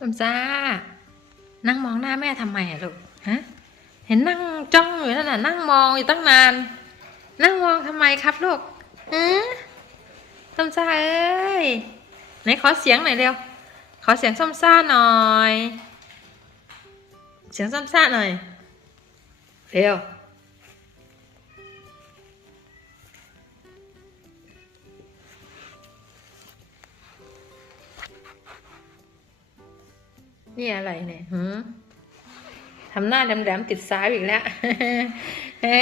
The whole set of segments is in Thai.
สมซานั่งมองหน้าแม่ทำไมอะลูก ฮะ เห็นนั่งจ้องอยู่นั่นน่ะ นั่งมองอยู่ตั้งนาน นั่งมองทำไมครับลูกฮะสมซาเอ้ย ไหนขอเสียงหน่อยเร็ว ขอเสียงส้มซ่าหน่อย เสียงส้มซ่าหน่อย เร็ว นี่อะไรเนี่ยหืมทำหน้าแหลมๆติดสาวอีกแล้วเฮ้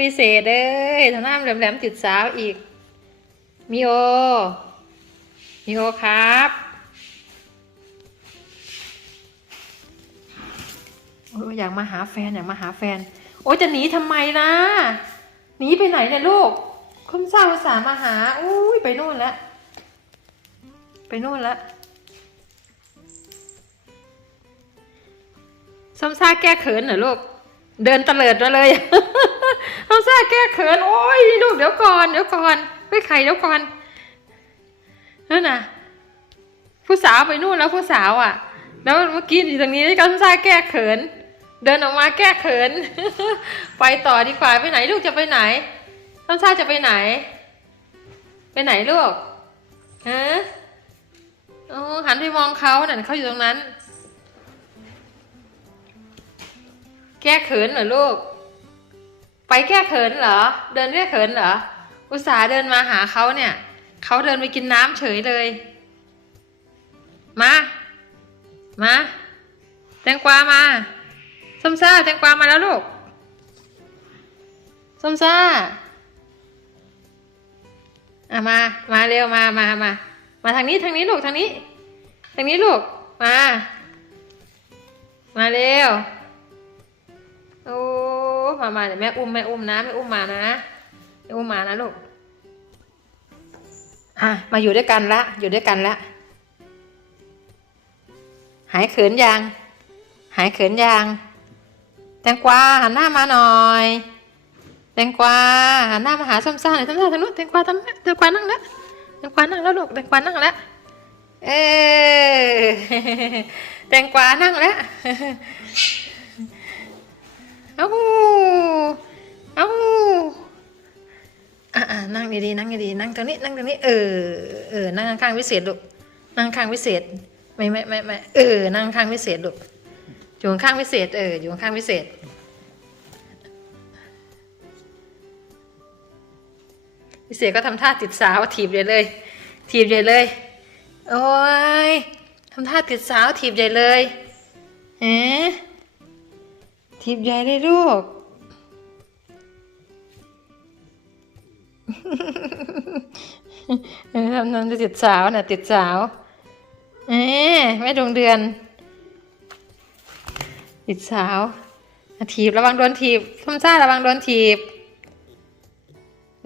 วิเศษเอ้ยทำหน้าแหลมๆติดสาวอีก มิโอ มิโอครับโอ้ยอยากมาหาแฟนอยากมาหาแฟน โอ้ยจะหนีทำไมนะหนีไปไหนเนี่ยลูกคุณเศร้าสามาหา อุ้ยไปโน่นแล้วไปโน่นแล้ว ส้มซ่าแก้เขินเหรอลูก เดินเตลิดมาเลยส้มซ่าแก้เขิน โอ้ยลูกเดี๋ยวก่อนเดี๋ยวก่อนไปไข่เดี๋ยวก่อนนั่นน่ะ ผู้สาวไปนู่นแล้วผู้สาวอะ แล้วเมื่อกี้อยู่ตรงนี้ก็ส้มซ่าแก้เขิน เดินออกมาแก้เขิน ไปต่อดีกว่าไปไหนลูกจะไปไหนส้มซ่าจะไปไหน ไปไหนลูกฮะโอ้หันไปมองเขาน่ะเขาอยู่ตรงนั้น แก้เขินเหรอลูก ไปแก้เขินเหรอ เดินแก้เขินเหรอ อุตส่าห์เดินมาหาเขาเนี่ย เขาเดินไปกินน้ำเฉยเลย มา มา แตงกวามา ส้มซ่าแตงกวามาแล้วลูก ส้มซ่าอะมา มาเร็ว มา มา มา มาทางนี้ ทางนี้ลูก ทางนี้ ทางนี้ลูก มา มาเร็ว มามาเดี๋ยวแม่อุ้มแม่อุ้มนะแม่อุ้มมานะแม่อุ้มมานะลูกอะมาอยู่ด้วยกันละ อยู่ด้วยกันละหายเขินยัง หายเขินยังแตงกวาหันหน้ามาหน่อยแตงกวาหันหน้ามาหาส้มซ่าหน่อยส้มซ่าทางนู้นแตงกวาทำแตงกวานั่งแล้วแตงกวานั่งแล้วลูกแตงกวานั่งแล้วเออแตงกวานั่งแล้ว อ้าเอ้าอะอะนั่งดีๆนั่งดีๆนั่งตรงนี้นั่งตรงนี้เออเออนั่งข้างๆวิเศษลูกนั่งข้างวิเศษไม่ไม่ไม่ไม่เออนั่งข้างวิเศษลูกอยู่ข้างวิเศษเอออยู่ข้างวิเศษวิเศษก็ทำท่าติดสาวถีบใหญ่เลย ถีบใหญ่เลย โอ้ยทำท่าติดสาวถีบใหญ่เลยเอ๊ะ ทีบใหญ่เลยลูกเออทำนนติดสาวน่ะ ติดสาว เอ๊ะแม่ดวงเดือน ติดสาวถีบระวังโดนถีบทุ่มซ่าระวังโดนถีบ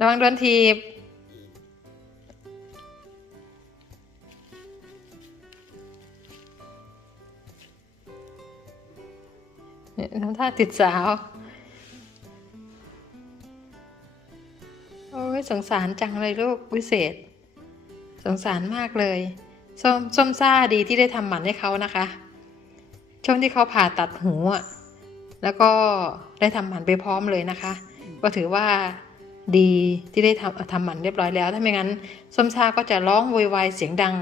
ระวังโดนถีบ เนี่ยทำท่าติดสาว โอ้ยสงสารจังเลยลูกวิเศษ สงสารมากเลย ส้มส้มซ่าดีที่ได้ทำหมันให้เขานะคะ ช่วงที่เขาผ่าตัดหูอะแล้วก็ได้ทำหมันไปพร้อมเลยนะคะ ก็ถือว่าดีที่ได้ทำทำหมันเรียบร้อยแล้ว ถ้าไม่งั้นส้มซ่าก็จะร้องโวยวายเสียงดัง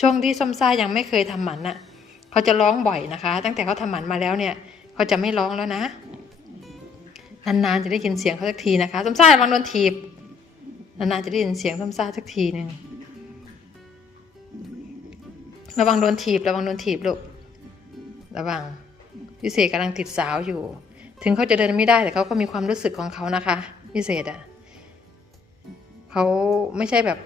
ช่วงที่ส้มซ่ายังไม่เคยทำหมันน่ะ เขาจะร้องบ่อยนะคะ ตั้งแต่เขาทำหมันมาแล้วเนี่ย เขาจะไม่ร้องแล้วนะ นานๆจะได้ยินเสียงเขาสักทีนะคะส้มซ่าระวังโดนถีบนานๆจะได้ยินเสียงส้มซ่าสักทีหนึ่งระวังโดนถีบระวังโดนถีบลูกระวังพิเศษกำลังติดสาวอยู่ ถึงเขาจะเดินไม่ได้แต่เขาก็มีความรู้สึกของเขานะคะพิเศษอะเขาไม่ใช่แบบ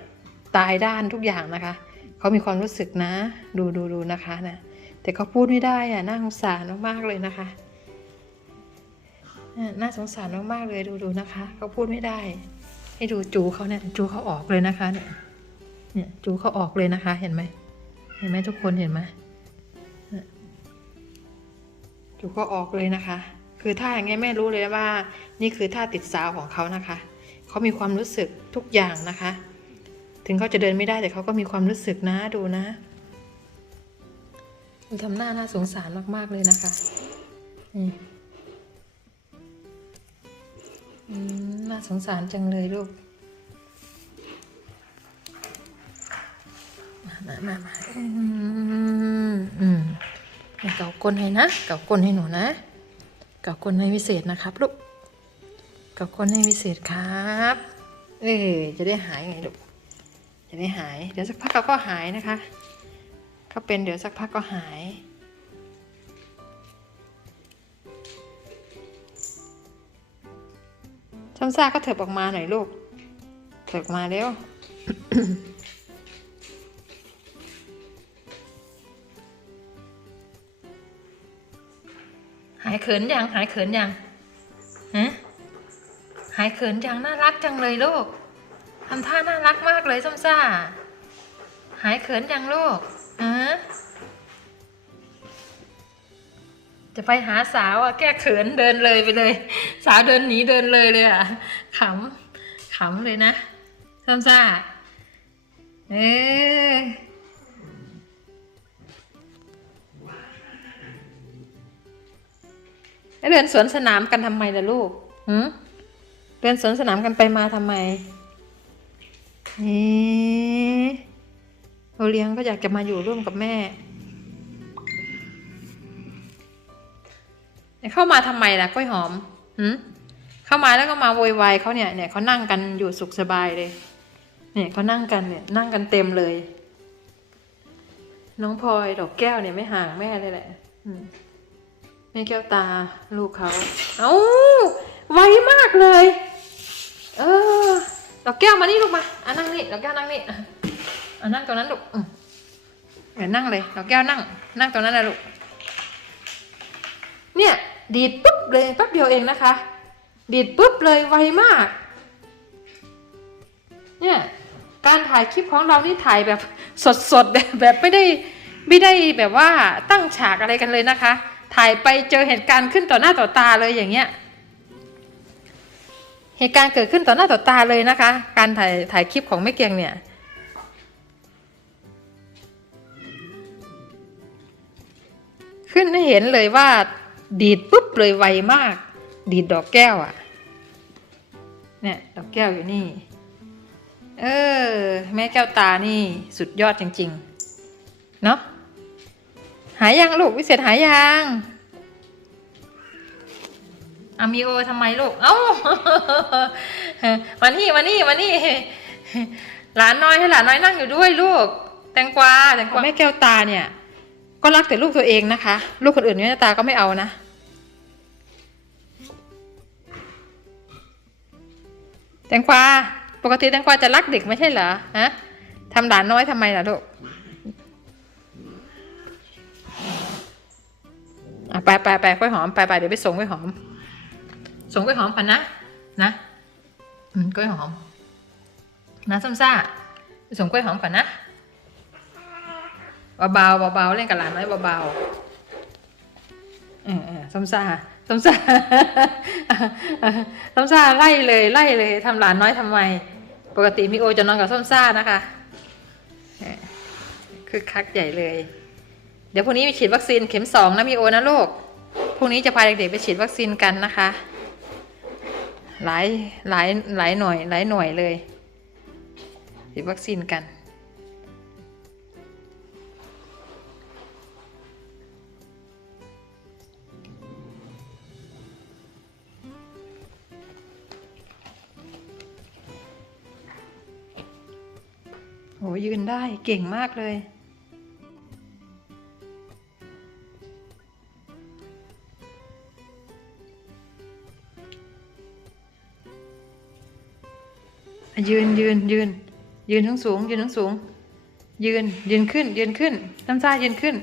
ตายด้านทุกอย่างนะคะเขามีความรู้สึกนะ ดูดูดูนะคะนะแต่เขาพูดไม่ได้อะน่าสงสารมากๆเลยนะคะ น่าสงสารมากๆเลยดูดูนะคะเขาพูดไม่ได้ ให้ดูจูเขาเนี่ยจูเขาออกเลยนะคะ เนี่ยเนี่ยจูเขาออกเลยนะคะ เห็นไหมเห็นไหมทุกคนเห็นไหมจูเขาออกเลยนะคะ คือท่าอย่างเงี้ยแม่รู้เลยว่า นี่คือท่าติดสาวของเขานะคะเขามีความรู้สึกทุกอย่างนะคะ ถึงเขาจะเดินไม่ได้แต่เขาก็มีความรู้สึกนะดูนะดูทำหน้าน่าสงสารมากๆเลยนะคะนี่ สงสารจังเลยลูกมามามามาอืมอืมเก่าก้นให้นะ เก่าก้นให้หนูนะ เก่าก้นให้พิเศษนะครับลูก เก่าก้นให้พิเศษครับ เออจะได้หายไงลูก จะได้หาย เดี๋ยวสักพักเขาก็หายนะคะ เขาเป็นเดี๋ยวสักพักก็หาย ซ้ำซ่าก็เถิบออกมาหน่อยลูก เถิบมาเร็ว หายเขินยัง หายเขินยังฮะหายเขินยังน่ารักจังเลยลูกทำท่าน่ารักมากเลยซ้ำซ่า หายเขินยังลูกฮะ จะไปหาสาวอะแก้เขินเดินเลยไปเลย สาวเดินหนีเดินเลยเลยอะขำขำเลยนะซ้ำซ่าเออเดินสวนสนามกันทำไมล่ะลูกหืเดินสวนสนามกันไปมาทำไมนี่โอเลี้ยงก็อยากจะมาอยู่ร่วมกับแม่ เข้ามาทำไมล่ะกล้วยหอมหืมเข้ามาแล้วก็มาโวยวายเขาเนี่ยเนี่ยเขานั่งกันอยู่สุขสบายเลย เนี่ยเขานั่งกันเนี่ยนั่งกันเต็มเลย น้องพลอยดอกแก้วเนี่ยไม่ห่างแม่เลยแหละอืมแม่แก้วตาลูกเขาเอ้าไวมากเลย เออดอกแก้วมานี่ลูกมาอะนั่งนี่ดอกแก้วนั่งนี่อะนั่งตรงนั้นลูกเดี๋ยวนั่งเลยดอกแก้วนั่ง นั่งตรงนั้นนะลูก เนี่ยดีดปุ๊บเลยแป๊บเดียวเองนะคะ ดีดปุ๊บเลยไวมาก เนี่ยการถ่ายคลิปของเรานี่ถ่ายแบบสดๆแบบแบบไม่ได้ไม่ได้แบบว่าตั้งฉากอะไรกันเลยนะคะ ถ่ายไปเจอเหตุการณ์ขึ้นต่อหน้าต่อตาเลยอย่างเงี้ยเหตุการณ์เกิดขึ้นต่อหน้าต่อตาเลยนะคะ การถ่ายถ่ายคลิปของแม่เกียงเนี่ยขึ้นให้เห็นเลยว่า ดีดปุ๊บเลยไวมาก ดีดดอกแก้วอะ่ะ เนี่ยดอกแก้วอยู่นี่ เออ แม่แก้วตานี่สุดยอดจริง ๆ เนาะหายยังลูกวิเศษหายยังอามีโอทำไมลูก เอ้ามานี่มานี่มานี่ หลานน้อยให้หลานน้อยนั่งอยู่ด้วยลูก แตงกวาแตงกวาแม่แก้วตาเนี่ย ก็รักแต่ลูกตัวเองนะคะ ลูกคนอื่นแม่ตาก็ไม่เอานะ แตงกวาปกติแตงกวาจะรักเด็กไม่ใช่เหรอฮะทำหลานน้อยทำไมล่ะลูกไปไปไปกล้วยหอมไปไปเดี๋ยวไปส่งกล้วยหอม ส่งกล้วยหอมก่อนนะนะอืมกล้วยหอมนะซ้ำซ่าไปส่งกล้วยหอมก่อนนะ เบาๆเบาๆเล่นกับหลานน้อยเบาๆเออเออซ้ำซ่าซ้ำซ่าซ้ำซ่าไล่เลยไล่เลยทำหลานน้อยทำไม ปกติมีโอจะนอนกับซ้ำซ่านะคะคือคักใหญ่เลย เดี๋ยวพรุ่งนี้มีฉีดวัคซีนเข็มสองนะมีโอนะลูกพรุ่งนี้จะพาเด็กๆไปฉีดวัคซีนกันนะคะ หลายหลายหลายหน่วยหลายหน่วยเลยฉีดวัคซีนกัน ยืนได้เก่งมากเลย ยืนยืนยืน ยืนทั้งสูง ยืนทั้งสูง ยืนยืนขึ้น ยืนขึ้นน้ำซ่ายืนขึ้น